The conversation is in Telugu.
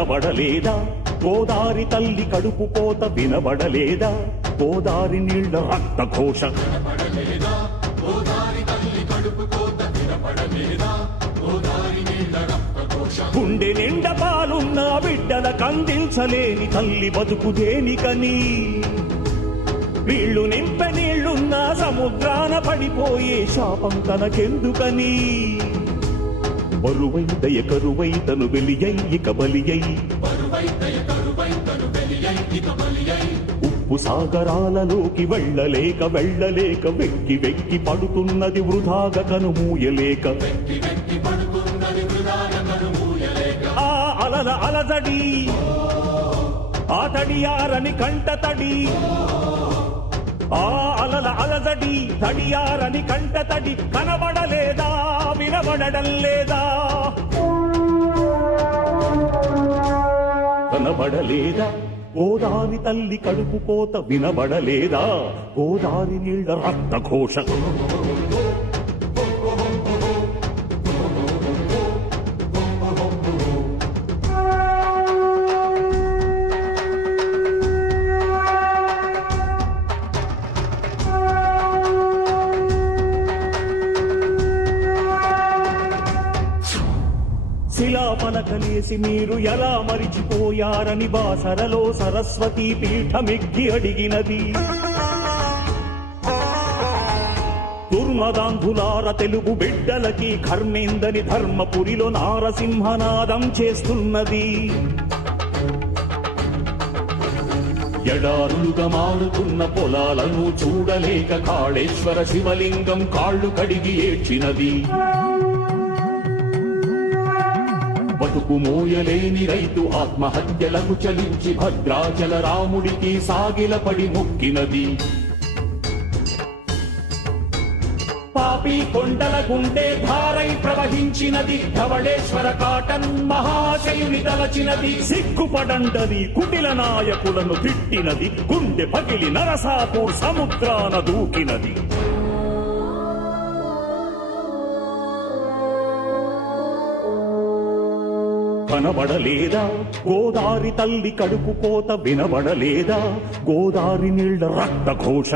కనబడలేదా గోదారి తల్లి కడుపు కోత వినబడలేదా గోదారి నీళ్ల రక్త ఘోష గుండె నిండ పాలున్న బిడ్డల కందించలేని తల్లి బతుకు దేనికని వీళ్ళు నింపె నీళ్లున్న సముద్రాన పడిపోయే శాపం తనకెందుకని బరువై దయ కరువై తను వెలియై ఇక బలియై ఉప్పు సాగరాలలోకి వెళ్ళలేక వెక్కి వెక్కి పడుతున్నది వృధాగా కనుమూయలేక ఆ అలల అలజడి ఆ తడియారని కంట తడి ఆ అలల అలజడి తడియారని కంట తడి కనబడలేదా వినబడడం లేదా కనబడలేదా గోదారి తల్లి కడుపు కోత వినబడలేదా గోదారి నీళ్ల రక్త ఘోష శిలాపలకలేసి మీరు ఎలా మరిచిపోయారని బాసరలో సరస్వతీ పీఠమెక్కి అడిగినది దుర్మదాంధులార తెలుగు బిడ్డలకి కర్మేందని ధర్మపురిలో నారసింహనాదం చేస్తున్నది ఎడారులుగా మారుతున్న పొలాలను చూడలేక కాళేశ్వర శివలింగం కాళ్ళు కడిగి ఏడ్చినది బతుకు మోయలేని రైతు ఆత్మహత్యలకు చలించి భద్రాచల రాముడికి సాగిలపడి మొక్కినది పాపి కొండల గుండె ధారై ప్రవహించినది ధవళేశ్వర కాటన్ మహాశయుని తలచినది సిగ్గుపడండని కుటిల నాయకులను తిట్టినది గుండె పగిలి నరసాపూర్ సముద్రాన దూకినది కనబడలేదా గోదారి తల్లి కడుపు కోత వినబడలేదా గోదారి నీళ్ల రక్త ఘోష